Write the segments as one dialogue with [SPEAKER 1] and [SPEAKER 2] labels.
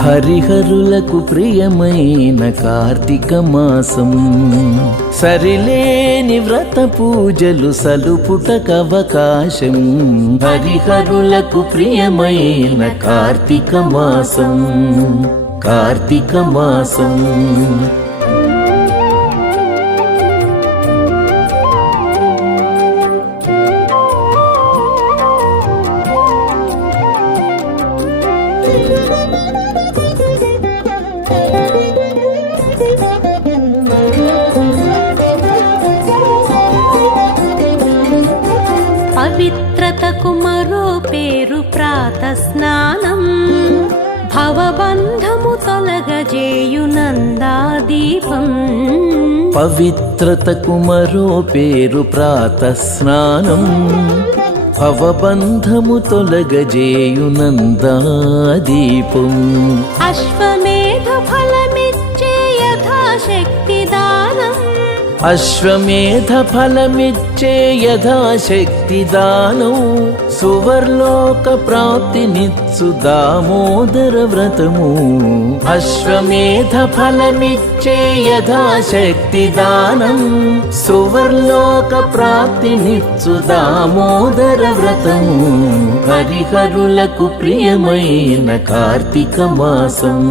[SPEAKER 1] హరిహరులకు ప్రియమైన కార్తీక మాసం. సరిలేని వ్రత పూజలు సలుపుటకవకాశం హరిహరులకు ప్రియమైన కార్తీక మాసం. కార్తీక మాసం.
[SPEAKER 2] పవిత్రతకు మరో పేరు ప్రాత స్నానం. భవబంధము తొలగజేయునందా దీపం
[SPEAKER 1] పవిత్రతకు మరో పేరు ప్రాత స్నానం. భవబంధము తొలగజేయునందాదీపం
[SPEAKER 2] అశ్వమేధ ఫలమిచ్చే యథాశక్తి
[SPEAKER 1] అశ్వమేధ ఫలమిచ్చే యథాశక్తి దానం సువర్లోక ప్రాప్తినిత్సు దామోదర వ్రతము. అశ్వమేధ ఫలమిచ్చే యథాశక్తి దానం సువర్లోక ప్రాప్తినిత్సు దామోదర వ్రతము. హరిహరులకు ప్రియమైన కార్తీక మాసం.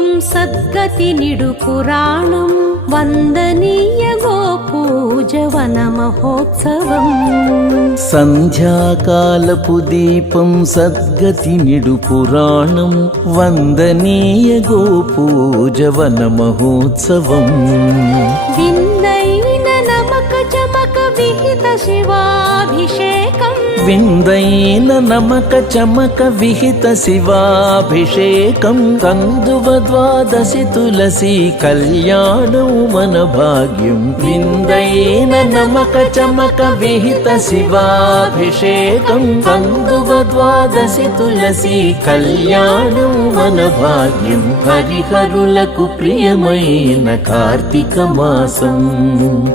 [SPEAKER 2] దీపం సద్గతి నిడు పురాణం వందనీయ గోపూజవన మహోత్సవం.
[SPEAKER 1] సంధ్యాకాలపు దీపం సద్గతి నిడు పురాణం వందనీయ గోపూజవన మహోత్సవం.
[SPEAKER 2] విందైన నమక చమక విహిత శివాభిషేకం.
[SPEAKER 1] విందైన నమక చమక విహిత శివాభిషేకం. కందువ ద్వాదశి తులసి కళ్యాణం మన భాగ్యం. విందైన నమక చమక విహిత శివాభిషేకం. కందువ ద్వాదశి తులసి కళ్యాణం మన భాగ్యం. హరిహరులకు ప్రియమైన కార్తీక మాసం.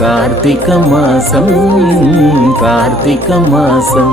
[SPEAKER 1] కార్తీక మాసం కార్తీక మాసం.